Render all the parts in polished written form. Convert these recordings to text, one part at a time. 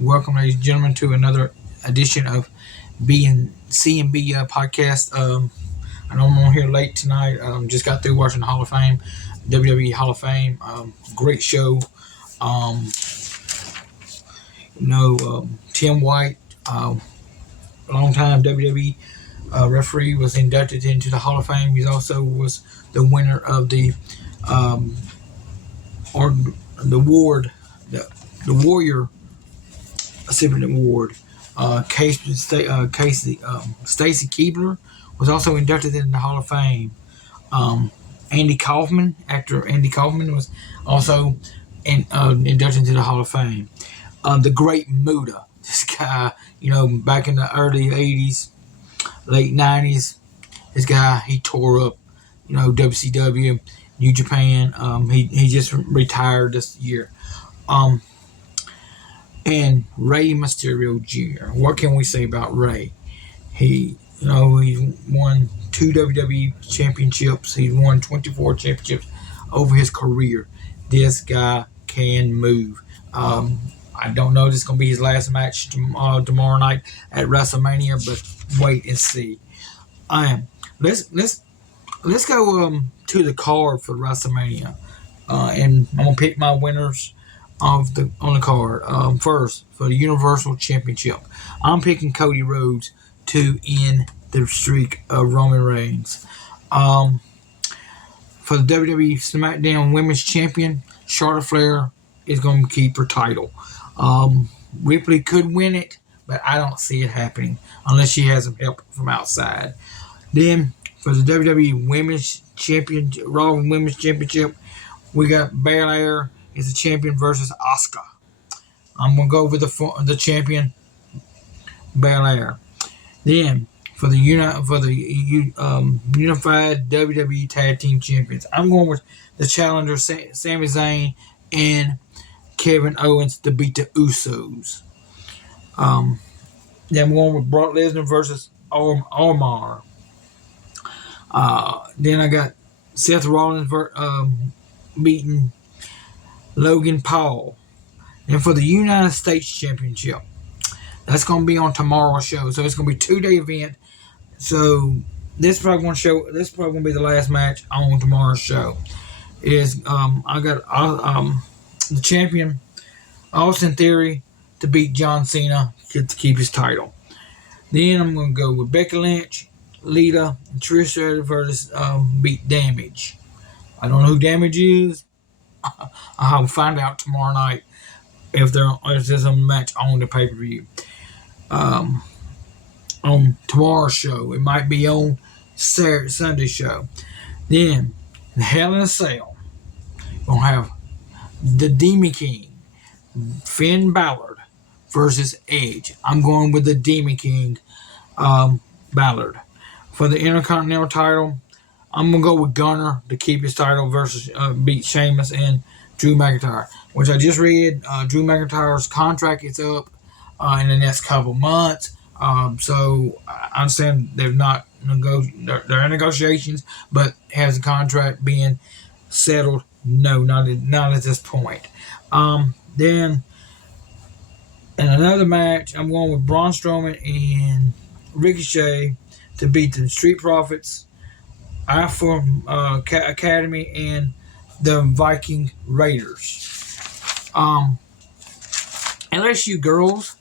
Welcome, ladies and gentlemen, to another edition of B and C and B podcast. I know I'm on here late tonight. Just got through watching the Hall of Fame, WWE Hall of Fame. Great show. Um, Tim White, longtime WWE referee, was inducted into the Hall of Fame. He also was the winner of um, or the award, the Warrior Pacific Award. Stacy Keibler was also inducted into the Hall of Fame. Um, Andy Kaufman, actor Andy Kaufman, was also inducted into the Hall of Fame. The Great Muta, this guy, back in the early '80s, late '90s, this guy, he tore up, WCW, New Japan. He just retired this year. Um, and Rey Mysterio Jr. What can we say about Rey? He won 2 WWE championships. He's won 24 championships over his career. This guy can move. I don't know if this is going to be his last match tomorrow night at WrestleMania, but wait and see. Let's go to the card for WrestleMania, and I'm gonna pick my winners on the card. First, for the Universal Championship, I'm picking Cody Rhodes to end the streak of Roman Reigns. For the WWE SmackDown Women's Champion, Charlotte Flair is going to keep her title. Ripley could win it, but I don't see it happening unless she has some help from outside. Then, for the WWE Raw Women's Championship, we got Belair is the champion versus Asuka. I'm gonna go with the champion, Belair. Then for the unified WWE Tag Team Champions, I'm going with the challenger Sami Zayn and Kevin Owens to beat the Usos. Then I'm going with Brock Lesnar versus Omar. Then I got Seth Rollins beating Logan Paul. And for the United States Championship, that's going to be on tomorrow's show. So it's going to be a 2-day event. So this is probably going to be the last match on tomorrow's show. I got the champion Austin Theory to beat John Cena to keep his title. Then I'm going to go with Becky Lynch, Lita, and Trish Stratus versus beat Damage. I don't know who Damage is. I'll find out tomorrow night if there's a match on the pay-per-view. On tomorrow's show, it might be on Sunday's show. Then, the Hell in a Cell, we'll have the Demon King, Finn Balor versus Edge. I'm going with the Demon King, Balor. For the Intercontinental title, I'm going to go with Gunner to keep his title versus beat Sheamus and Drew McIntyre, which I just read. Drew McIntyre's contract is up in the next couple months. So I understand they're in negotiations, but has the contract being settled? No, not at this point. Then in another match, I'm going with Braun Strowman and Ricochet to beat the Street Profits, Alpha Academy, and the Viking Raiders. LSU girls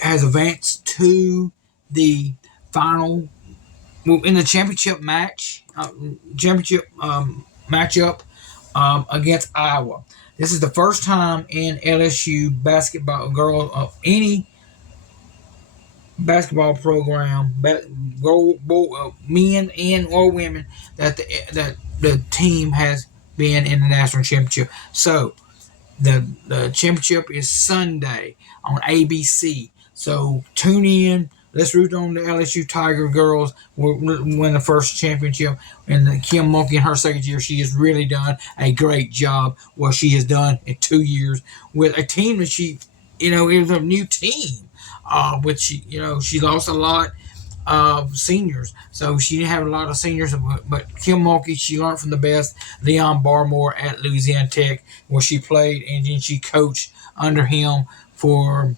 has advanced to the final in the championship matchup against Iowa. This is the first time in LSU basketball any basketball program, men and or women, that the team has been in the national championship. So the championship is Sunday on ABC. So tune in. Let's root on the LSU Tiger girls will win the first championship. And Kim Mulkey in her second year, she has really done a great job. What she has done in 2 years with a team that she, is a new team. Which she lost a lot. seniors. So she didn't have a lot of seniors, but Kim Mulkey, she learned from the best. Leon Barmore at Louisiana Tech, where she played, and then she coached under him for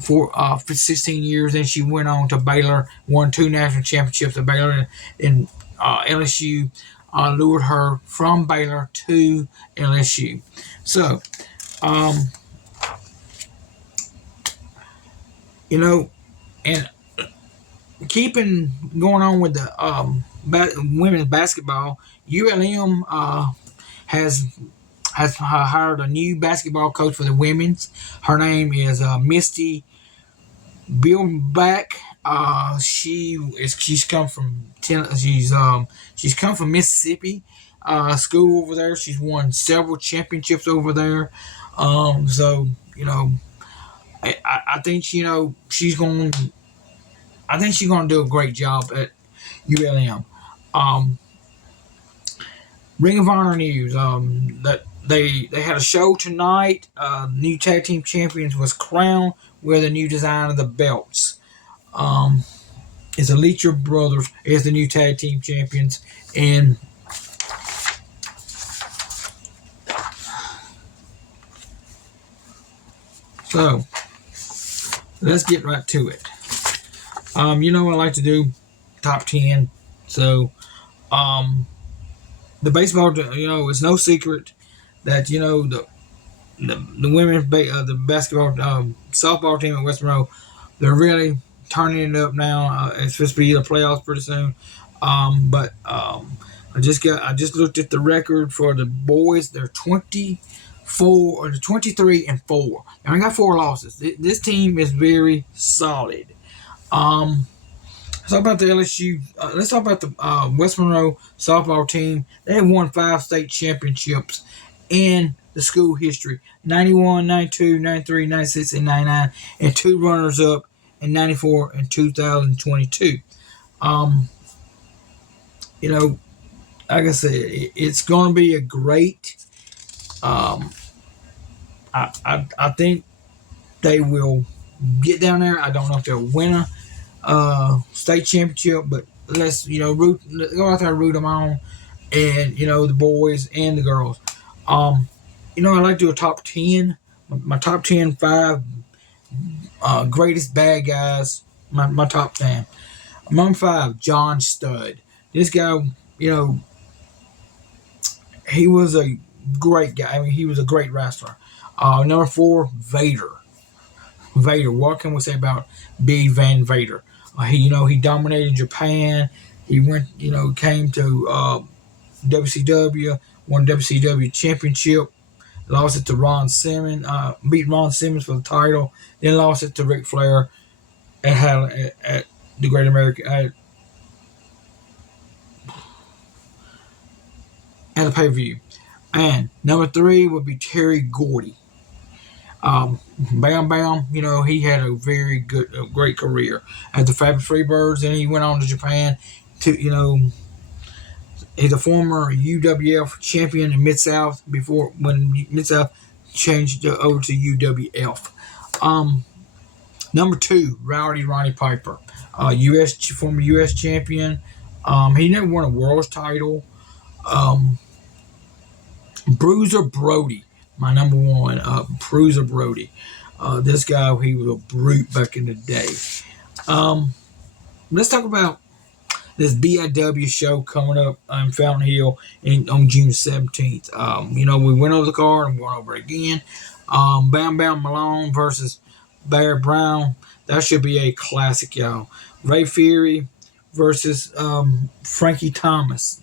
16 years. Then she went on to Baylor, won 2 national championships at Baylor, and LSU lured her from Baylor to LSU. So, um, you know, and keeping going on with the women's basketball, ULM has hired a new basketball coach for the women's. Her name is Misty Billback. She's come from she's come from Mississippi school over there. She's won several championships over there. So I think she's going. I think she's going to do a great job at ULM. Um, Ring of Honor news. That they had a show tonight. New tag team champions was crowned with a new design of the belts. Um, it's the Leecher brothers is the new tag team champions, and so let's get right to it. I like to do top 10. So, the baseball, it's no secret that the women, the basketball, softball team at West Monroe, they're really turning it up now. It's supposed to be the playoffs pretty soon. But I just looked at the record for the boys. They're 23-4. Now I got 4 losses. This team is very solid. Let's talk about the LSU. Let's talk about the West Monroe softball team. They have won 5 state championships in the school history: 91, 92, 93, 96, and 99, and 2 runners-up in 94 and 2022. Like I said, it's going to be a great. I think they will get down there. I don't know if they'll win a state championship, but let's go out there and root them on, and the boys and the girls. I like to do a top 10. My top 10 5 greatest bad guys. My top 10. Number 5, John Studd. This guy, he was a great guy. I mean, he was a great wrestler. Number 4, Vader. Vader. What can we say about B. Van Vader? He dominated Japan. He went, came to WCW, won WCW championship, lost it to Ron Simmons, beat Ron Simmons for the title, then lost it to Ric Flair at the Great American at the pay-per-view. And number 3 would be Terry Gordy. Bam Bam, he had a great career at the Fabulous Freebirds, and he went on to Japan to, he's a former UWF champion in Mid-South before when Mid-South changed over to UWF. Number 2, Rowdy Roddy Piper, former U.S. champion. He never won a world's title. Bruiser Brody, my number 1, Bruiser Brody. This guy, he was a brute back in the day. Let's talk about this BIW show coming up in Fountain Hill on June 17th. We went over the card and went over it again. Bam Bam Malone versus Bear Brown. That should be a classic, y'all. Ray Fury versus Frankie Thomas.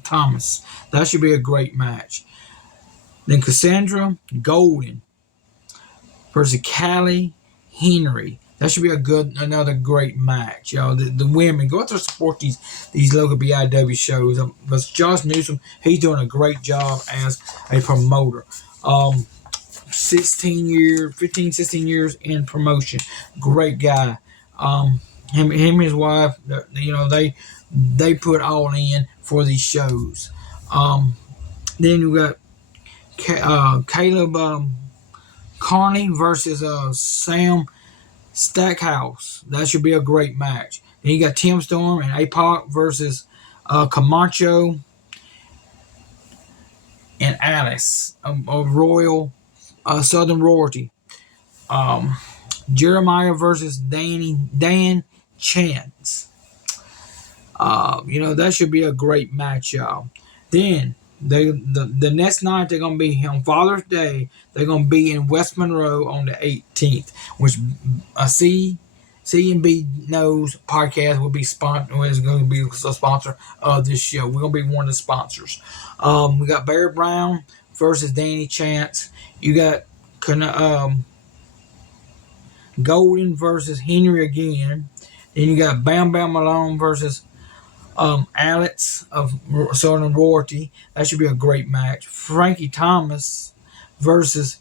That should be a great match. Then Cassandra Golden versus Callie Henry. That should be another great match, y'all. The women, go out there and support these local BIW shows. But Josh Newsom, he's doing a great job as a promoter. 16 years in promotion. Great guy. Him and his wife, they put all in for these shows. Then we got Caleb Carney versus Sam Stackhouse. That should be a great match. Then you got Tim Storm and APOC versus Camacho and Alice of Royal Southern Royalty. Jeremiah versus Dan Chance. That should be a great match, y'all. Then the next night they're gonna be on Father's Day. They're gonna be in West Monroe on the 18th, which C&B Knows podcast will be is going to be a sponsor of this show. We're gonna be one of the sponsors. We got Barry Brown versus Danny Chance. You got Golden versus Henry again. Then you got Bam Bam Malone versus Alex of Southern Royalty. That should be a great match. Frankie Thomas versus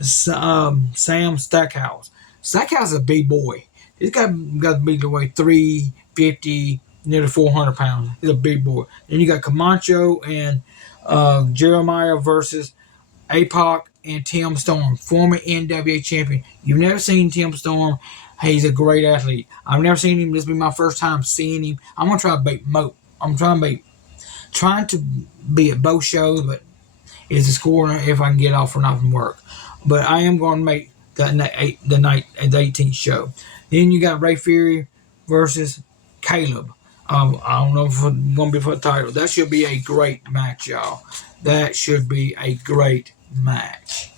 Sam Stackhouse. Stackhouse is a big boy. He's got to be the way 350, nearly 400 pounds. He's a big boy. Then you got Camacho and Jeremiah versus APOC and Tim Storm, former NWA champion. You've never seen Tim Storm. He's a great athlete. I've never seen him. This will be my first time seeing him. I'm gonna try to beat Mo. I'm trying to be at both shows, but it's a score if I can get off or not from work. But I am going to make the night at the 18th show. Then you got Ray Fury versus Caleb. I don't know if it's going to be for the title. That should be a great match, y'all. That should be a great match.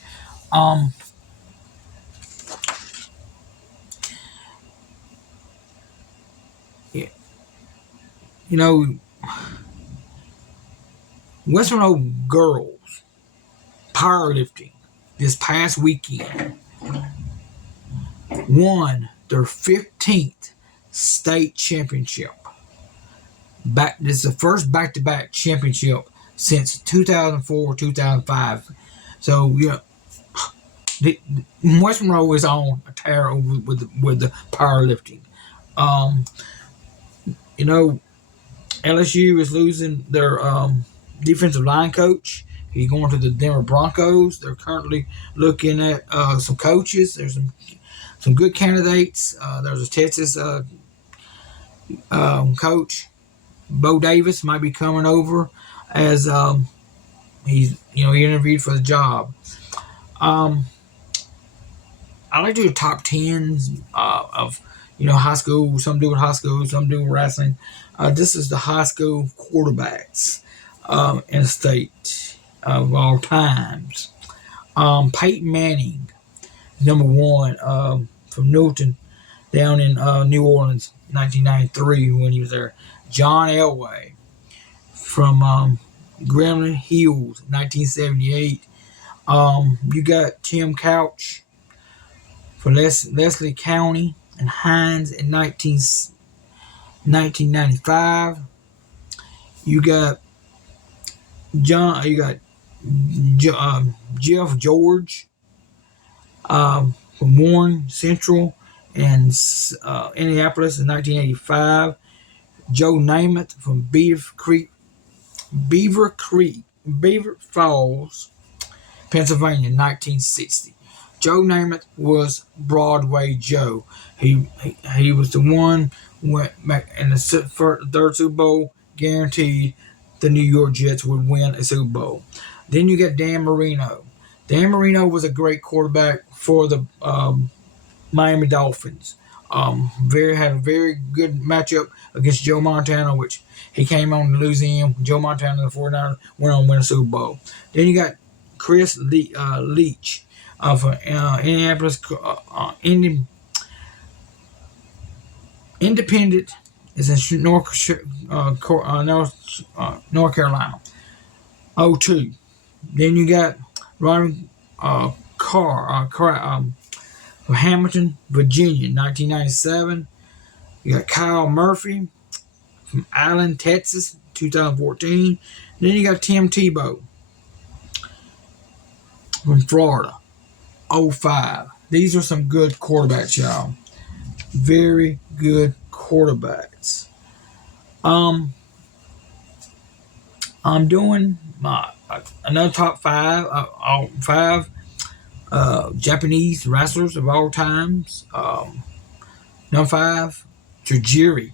Yeah. West Monroe girls powerlifting this past weekend won their 15th state championship. This is the first back-to-back championship since 2004-2005. So West Monroe is on a tear with the powerlifting. LSU is losing their defensive line coach. He's going to the Denver Broncos. They're currently looking at some coaches. There's some good candidates. There's a Texas coach, Bo Davis, might be coming over as he interviewed for the job. I like to do top 10s of high school. Some do with high school, some do with wrestling. This is the high school quarterbacks in the state of all times. Peyton Manning, number 1 from Newton down in New Orleans, 1993 when he was there. John Elway from Gremlin Hills, 1978. You got Tim Couch for Leslie County and Hines in 1995. You got Jeff George from Warren Central and Indianapolis in 1985. Joe Namath from Beaver Falls, Pennsylvania, 1960. Joe Namath was Broadway Joe. He was the one who went back in the third Super Bowl, guaranteed the New York Jets would win a Super Bowl. Then you got Dan Marino. Dan Marino was a great quarterback for the Miami Dolphins. Had a very good matchup against Joe Montana, which he came on to lose him. Joe Montana and the 49ers went on to win a Super Bowl. Then you got Chris Leach for Indianapolis. Independent is in North Carolina. 02. Then you got Ronnie Carr from Hamilton, Virginia, 1997. You got Kyle Murphy from Allen, Texas, 2014. Then you got Tim Tebow from Florida, 05. These are some good quarterbacks, y'all. Very good quarterbacks. I'm doing another top 5 Japanese wrestlers of all times. Number 5, Tajiri,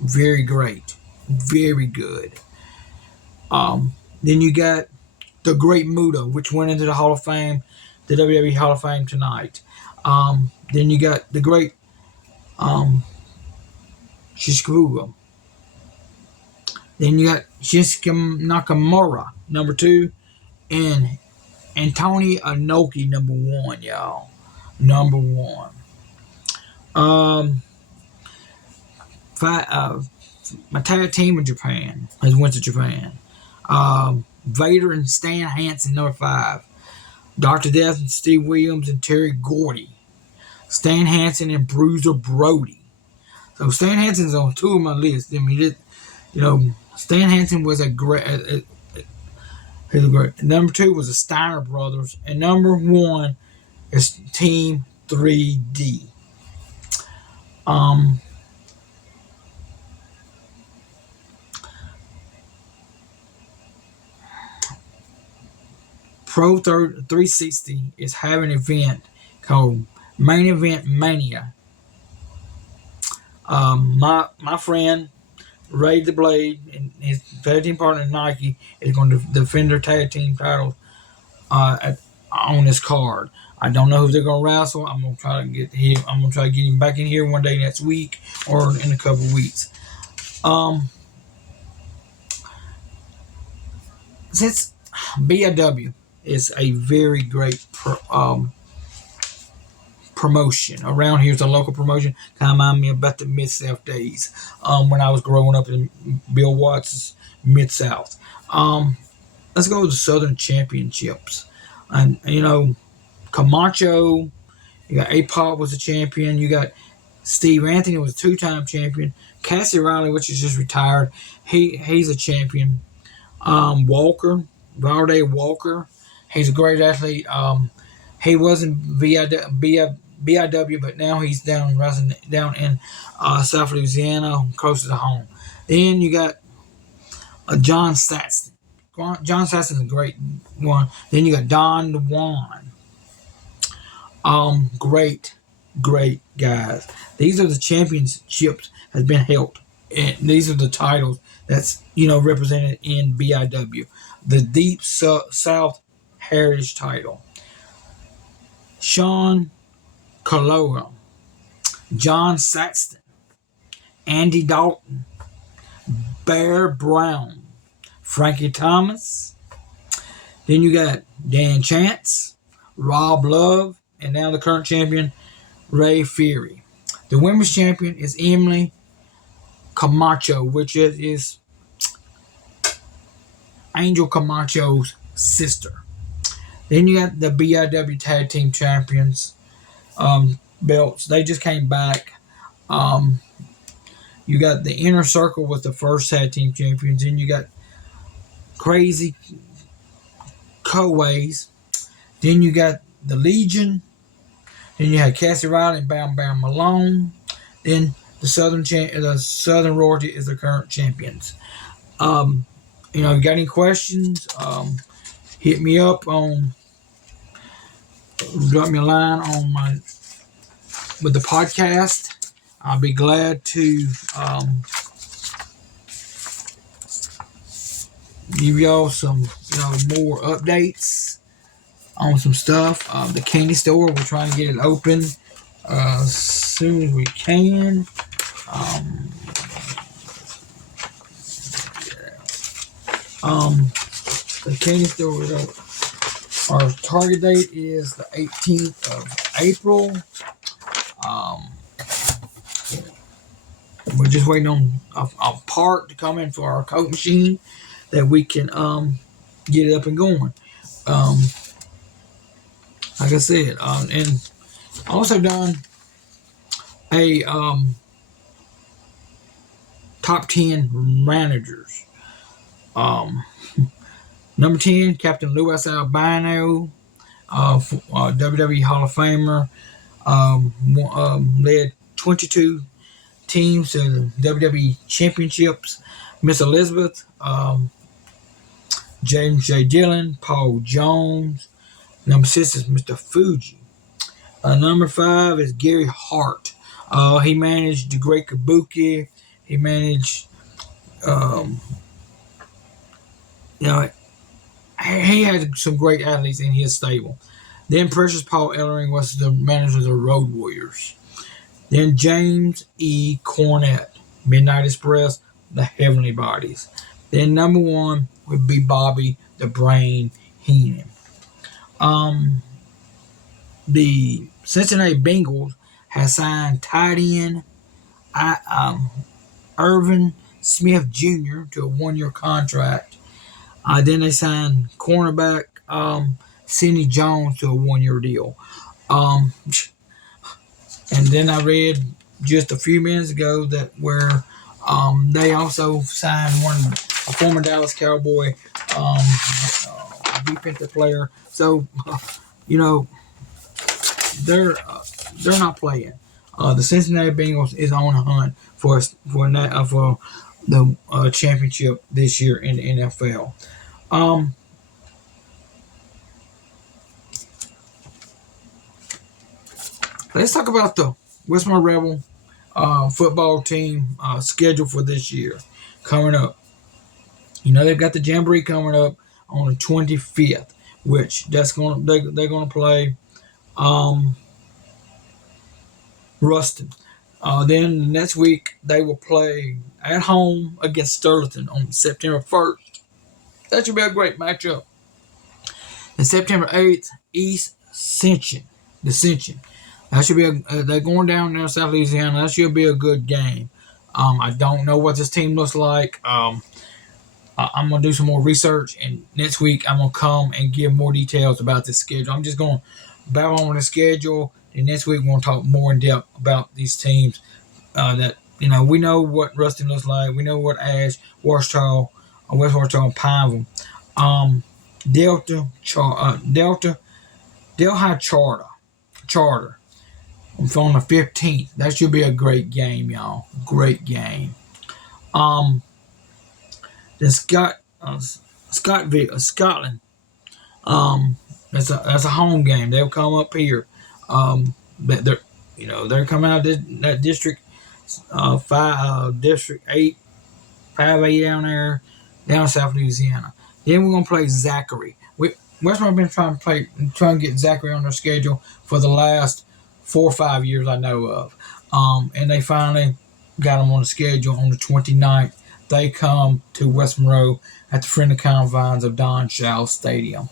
very great, very good. Then you got the Great Muta, which went into the Hall of Fame, the WWE Hall of Fame tonight. Then you got the Great Shishibuya. Then you got Shinsuke Nakamura, number 2, and Antonio Inoki, number 1, y'all. Number 1. My tag team in Japan has went to Japan. Vader and Stan Hansen, number 5. Dr. Death and Steve Williams and Terry Gordy. Stan Hansen and Bruiser Brody. So Stan Hansen's on 2 of my list. I mean, Stan Hansen was a great. Number 2 was the Steiner Brothers, and number 1 is Team 3D. Pro 360 is having an event called Main Event Mania. My friend Ray the Blade and his tag team partner Nike is going to defend their tag team titles on this card. I don't know who they're going to wrestle. I'm going to try to get him back in here one day next week or in a couple of weeks. Since BIW is a very great promotion around here, it's a local promotion. Kind of remind me about the Mid-South days when I was growing up in Bill Watts' Mid-South. Let's go to the Southern Championships. And, Camacho, you got A-Pop was a champion. You got Steve Anthony was a 2-time champion. Cassie Riley, which is just retired, he's a champion. Valde Walker, he's a great athlete. He wasn't BIW, but now he's down in South Louisiana, close to home. Then you got John Saxton. John Saxton's a great one. Then you got Don DeWan. Great guys. These are the championships has been held, and these are the titles that's represented in BIW. The Deep South Heritage title. Sean Coloro, John Saxton, Andy Dalton, Bear Brown, Frankie Thomas. Then you got Dan Chance, Rob Love, and now the current champion, Ray Fury. The women's champion is Emily Camacho, which is Angel Camacho's sister. Then you got the BIW Tag Team Champions belts. They just came back. You got the Inner Circle with the first Tag Team Champions. Then you got Crazy Coways. Then you got the Legion. Then you had Cassie Riley and Bam Bam Malone. Then the Southern Royalty is the current champions. You got any questions? Hit me up drop me a line with the podcast. I'll be glad to give y'all some more updates on some stuff. The candy store, we're trying to get it open as soon as we can. The candy store is open. Our target date is the 18th of April. We're just waiting on a part to come in for our Coke machine that we can get it up and going. Like I said, and also done a top 10 managers. Number 10, Captain Luis Albano, WWE Hall of Famer, led 22 teams to the WWE Championships. Miss Elizabeth, James J. Dillon, Paul Jones. Number 6 is Mr. Fuji. Number 5 is Gary Hart. He managed the Great Kabuki. He managed, um, you know, he had some great athletes in his stable. Then Precious Paul Ellering was the manager of the Road Warriors. Then James E. Cornette, Midnight Express, the Heavenly Bodies. Then number one would be Bobby the Brain Heenan. The Cincinnati Bengals has signed tight end Irvin Smith Jr. to a 1-year contract. Then they signed cornerback Sidney Jones to a 1-year deal. Um, and then I read just a few minutes ago that where they also signed a former Dallas Cowboy defensive player. So you know they're not playing. The Cincinnati Bengals is on a hunt for the championship this year in the NFL. Um, let's talk about the Westmore Rebel football team schedule for this year coming up. They've got the Jamboree coming up on the 25th, which they're gonna play Ruston. Then next week they will play at home against Sterling on September 1st. That should be a great matchup. And September 8th, East Dissension. That should be they're going down there in South Louisiana. That should be a good game. I don't know what this team looks like. I'm gonna do some more research, and next week I'm gonna come and give more details about this schedule. I'm just gonna bow on the schedule, and next week we're gonna talk more in depth about these teams. That we know what Ruston looks like. We know what Ash, West Washita, and Pineville. Delhi Charter on the 15th. That should be a great game, y'all. Great game. Then Scotland. That's a home game. They'll come up here. They're coming out of that district district 8, 5A down in South Louisiana. Then we're gonna play Zachary. Westmore been trying to get Zachary on their schedule for the last 4 or 5 years I know of. And they finally got them on the schedule on the 29th. They come to West Monroe at the friendly confines of Don Shell Stadium.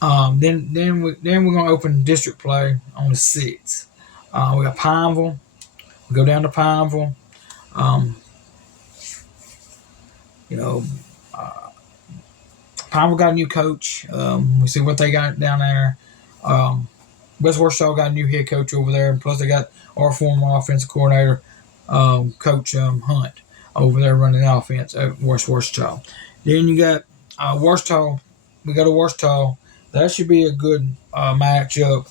Then we're gonna open district play on the 6th. We got Pineville. We go down to Pineville. Pineville got a new coach. We see what they got down there. West Washita got a new head coach over there, and plus they got our former offensive coordinator, Coach Hunt, over there running the offense at West Washita. Then you got Washita. We got a Washita. That should be a good matchup.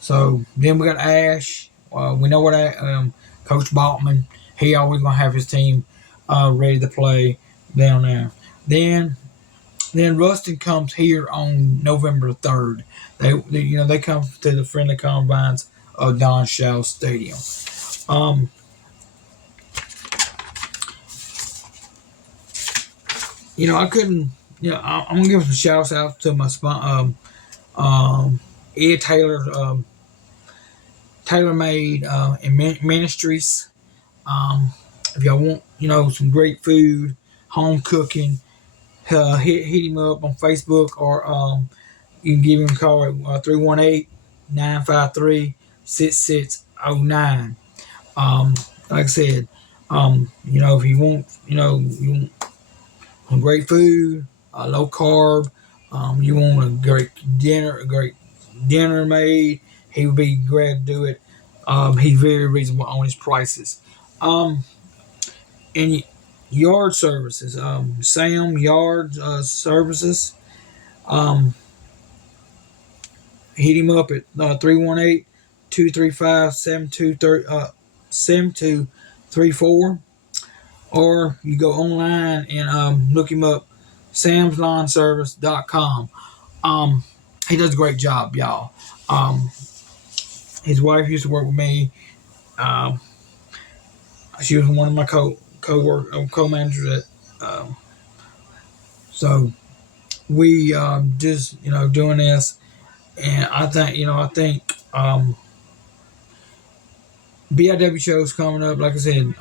So then we got Ash. We know what Coach Bachman. He always gonna have his team ready to play down there. Then Ruston comes here on November 3rd. They come to the friendly confines of Don Shell Stadium. I couldn't. I'm gonna give some shouts out to my Ed Taylor, Tailor Made Ministries. If y'all want, some great food, home cooking, hit him up on Facebook, or you can give him a call at 318-953-6609. Like I said, if you want, you want some great food, low carb, you want a great dinner made, he would be glad to do it. He's very reasonable on his prices. And yard services, Sam Yard Services. Hit him up at 318-235-7234, or you go online and look him up, samslawnservice.com. he does a great job, y'all. His wife used to work with me. Um, she was one of my co managers at. So we just doing this, and I think BIW shows coming up. Like I said,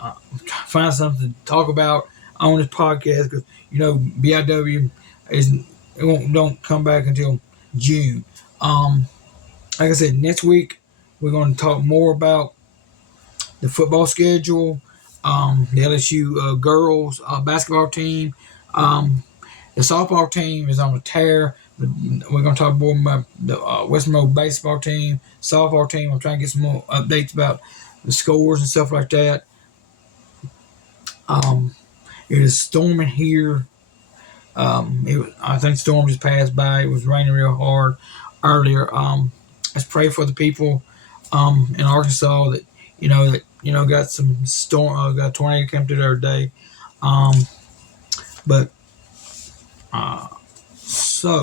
find something to talk about on this podcast because BIW is it won't don't come back until June. Um, like I said, next week we're going to talk more about the football schedule, the LSU girls basketball team. Um, the softball team is on a tear. We're going to talk more about the Western Road baseball team, softball team. I'm trying to get some more updates about the scores and stuff like that. Um, it is storming here. I think storm just passed by. It was raining real hard earlier. Let's pray for the people in Arkansas that got some storm, got a tornado come through their day. Um, but so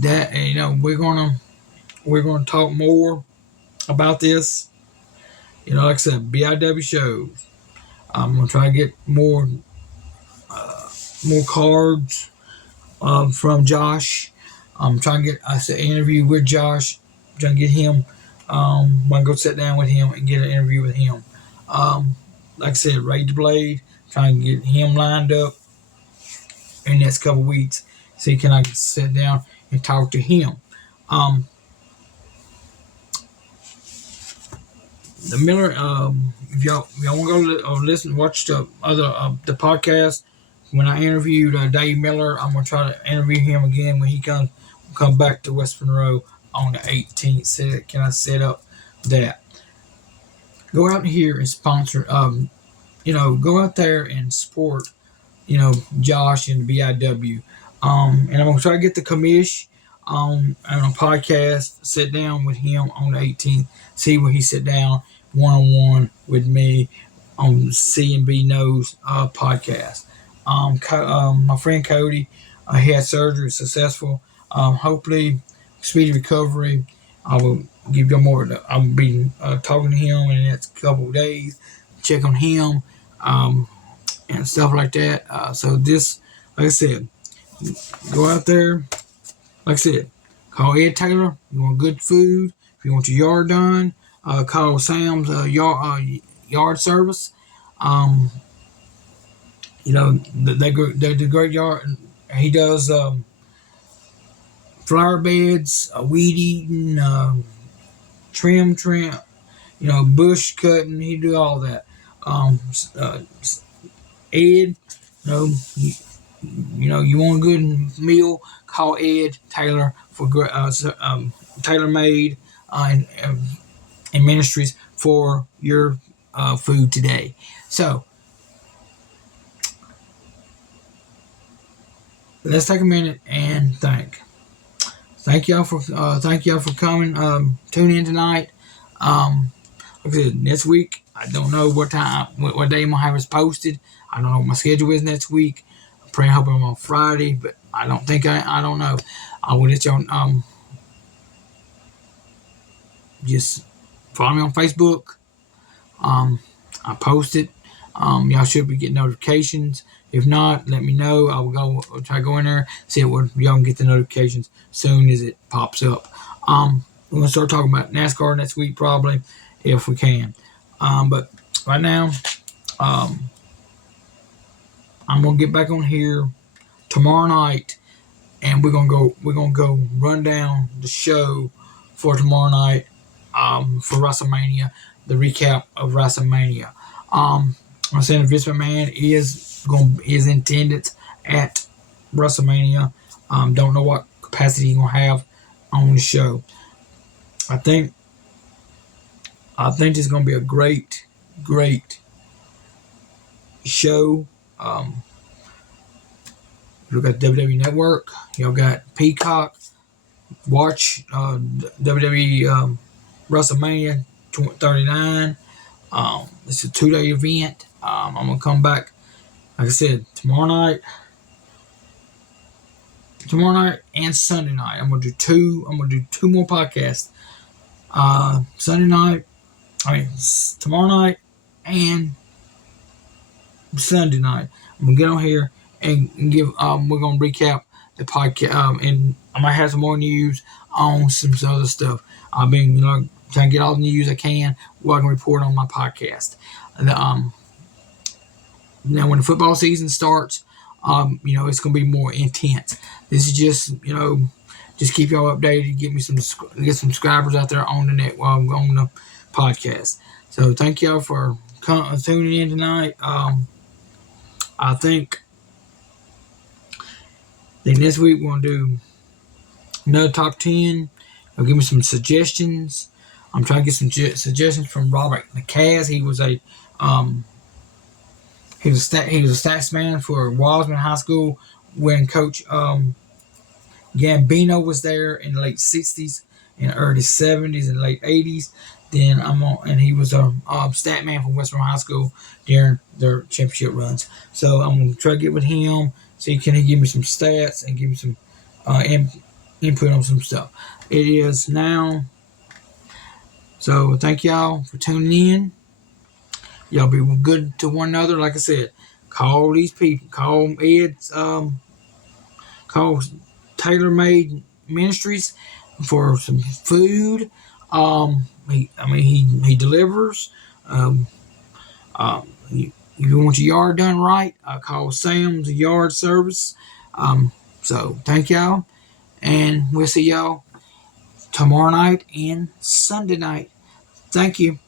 that we're gonna talk more about this. Like I said, BIW shows. I'm gonna try to get more cards from Josh. I'm trying to get an interview with Josh. I'm trying to get him. I'm gonna go sit down with him and get an interview with him. Like I said, Ray the Blade. Trying to get him lined up in the next couple weeks. See, can I sit down and talk to him? The Miller. If y'all want to go listen, watch the other the podcast. When I interviewed Dave Miller, I'm gonna try to interview him again when he come back to West Monroe on the 18th. Can I set up that? Go out here and sponsor. Go out there and support. Josh and the BIW. And I'm gonna try to get the commish on a podcast. Sit down with him on the 18th. See where he sit down one-on-one with me on C&B Knows podcast. My friend Cody, he had surgery, successful. Hopefully, speedy recovery. I will give you more. I'll be talking to him in the next couple of days. Check on him and stuff like that. So this, like I said, go out there. Like I said, call Ed Taylor. You want good food. If you want your yard done, call Sam's yard service. They do great yard. He does flower beds, weed eating, trim, bush cutting. He do all that. Ed, you want a good meal, call Ed Taylor for tailor made and ministries for your food today. So let's take a minute and thank y'all for coming. Tune in tonight. Like I said, next week I don't know what time, what day I'm gonna have this posted. I don't know what my schedule is next week. I'm praying, hoping I'm on Friday, but I don't think I don't know. I will let y'all just follow me on Facebook. I post it. Y'all should be getting notifications. If not, let me know. I will I'll try to go in there, see what y'all can get the notifications soon as it pops up. We're gonna start talking about NASCAR next week, probably, if we can. But right now, I'm gonna get back on here tomorrow night, and we're gonna go run down the show for tomorrow night, for WrestleMania, the recap of WrestleMania. I'm saying Vince McMahon is in attendance at WrestleMania. Don't know what capacity he's gonna have on the show. I think it's gonna be a great show. You got WWE Network. Y'all got Peacock. Watch WWE WrestleMania 39. It's a 2-day event. I'm gonna come back, like I said, tomorrow night. tomorrow night and Sunday night. I'm gonna do two more podcasts. Sunday night, tomorrow night and Sunday night. I'm gonna get on here and give. We're gonna recap the podcast, and I might have some more news on some other stuff. I've been, trying to get all the news I can. What I can report on my podcast. And, now, when the football season starts, it's gonna be more intense. This is just keep y'all updated. Get some subscribers out there on the net on the podcast. So thank y'all for tuning in tonight. I think then this week we're gonna do another top 10. They'll give me some suggestions. I'm trying to get some suggestions from Robert Nakaz. He was a stats man for Wiseman High School when Coach Gambino was there in the late 60s and early 70s and late 80s. Then and he was a stat man for Western High School during their championship runs. So I'm gonna try to get with him. So he give me some stats and give me some input on some stuff. It is now. So thank y'all for tuning in. Y'all be good to one another. Like I said, call these people. Call Ed's. Call Tailor Made Ministries for some food. He delivers. If you want your yard done right, call Sam's Yard Service. So thank y'all, and we'll see y'all tomorrow night and Sunday night. Thank you.